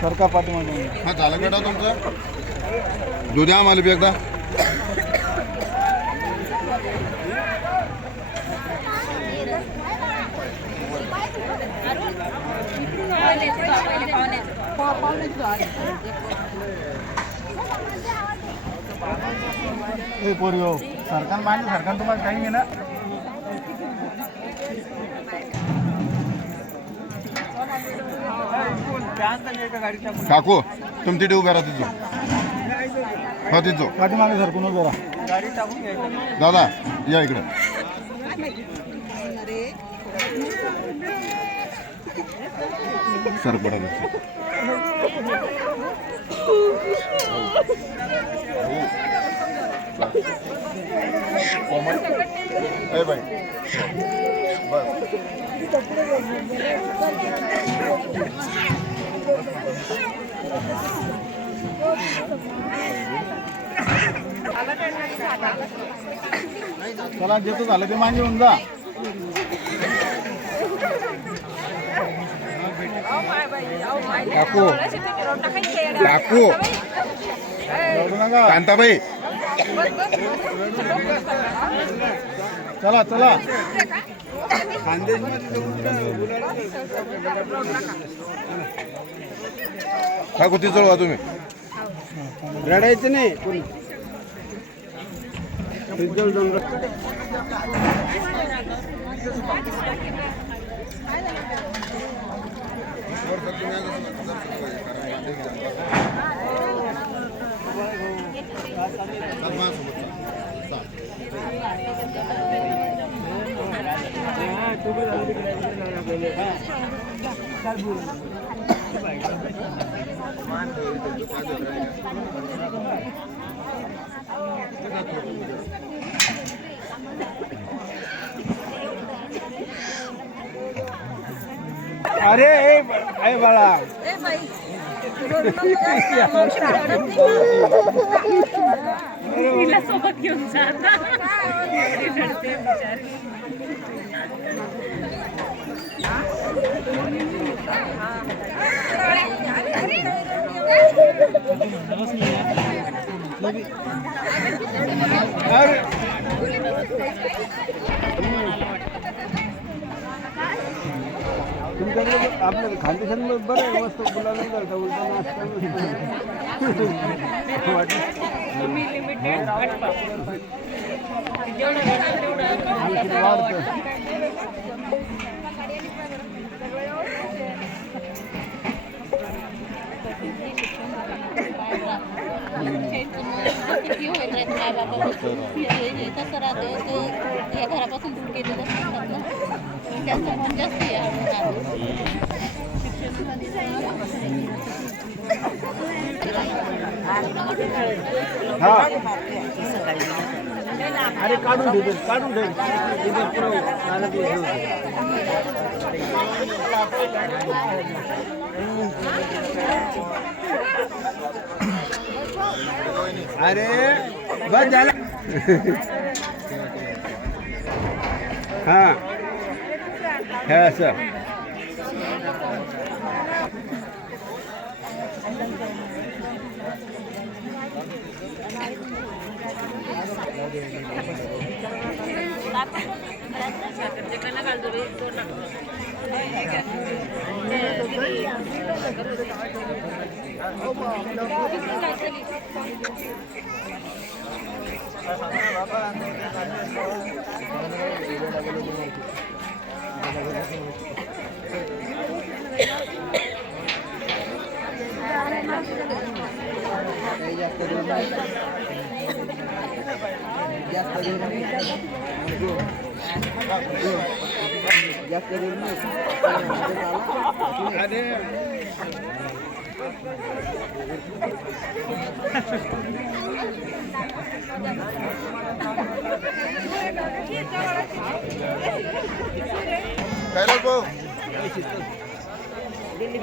सरका पाठीमागे हा झालं बेटा तुमचं दूध द्या आम्हाला बी एकदा पोरी हो सरकार मांडली सरकार तुम्हाला काही नाही ना काकू तुमची ती उभ्या राहा तिथं हा तिथं पाठीमागे सरकून उभे राहा दादा या इकडे सर पडा बाई चला जे तो झालं ते मागे होऊन जा काकू काकू कांताबाई चला चला काकू ती चढवा तुम्ही रडायचं नाही अरे ए बाळा तिला सोबत घेऊन जा तुमच्याकडे आपलं खानदेशात बरं आहे मस्त गुलाबी करता उलटा नाश्ता कसं राहते या घरापासून दूर गेलेलं असतात ना त्यांचं मन जास्त हा अरे काढून ठेव काढून ठेव अरे बस झालं हा हे असं जास्त जास्त रेट नाही. कैलास भाऊ दिल्ली